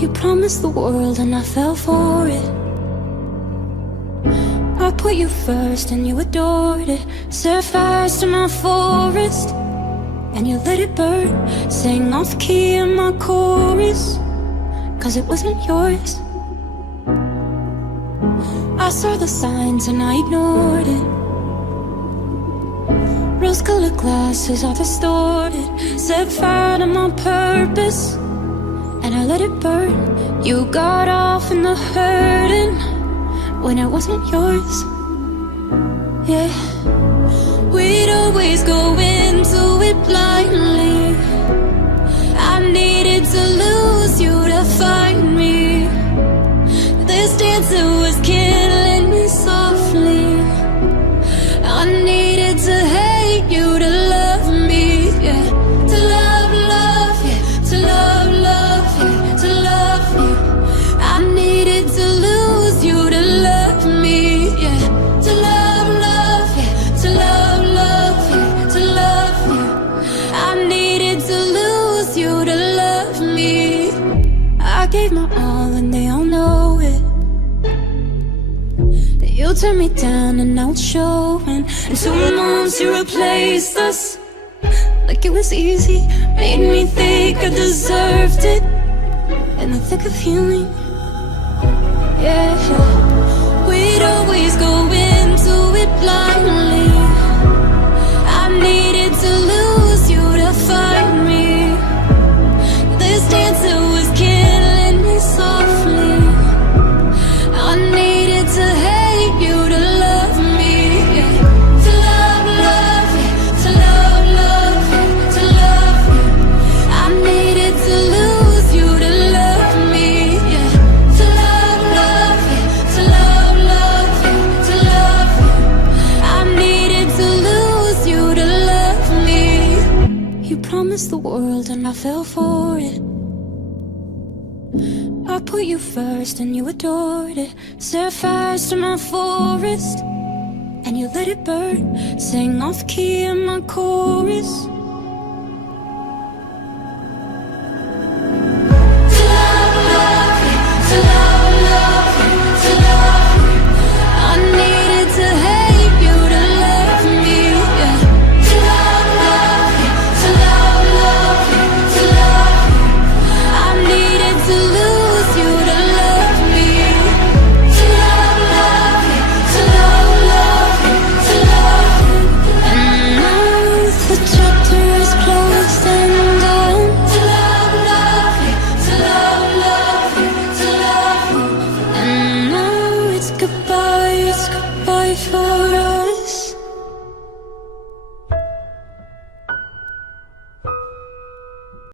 You promised the world and I fell for it. I put you first and you adored it. Set fires to my forest and you let it burn. Sang off key in my chorus, cause it wasn't yours. I saw the signs and I ignored it. Rose-colored glasses are distorted. Set fire to my purpose and I let it burn. You got off in the hurting when it wasn't yours. Yeah, we'd always go into it blindly. I needed to lose you to find me. This dancer was killing me softly. I needed to hate you to love me, yeah. To love, love, yeah. To love, love, yeah. To love you. I needed to lose you to love me, yeah. To love, love, yeah. To love, love, yeah. To love you. I needed to lose you to love me. I gave my all and they all know it. You turned me down and now it's showing. And 2 months you replaced us like it was easy. Made me think I deserved it in the thick of healing. Yeah, we'd always go into it blindly. I needed to lose you to find me. This dancer was killing me softly. I needed to hate you to love me, yeah. To love, love, yeah. To love, love, yeah. To love you. I needed to lose you to love me, yeah. To love, love, yeah. To love, love, yeah. To love you. I needed to lose you to love me. You promised the world and I fell for it. I put you first and you adored it. Set fires to my forest and you let it burn. Sang off key in my chorus,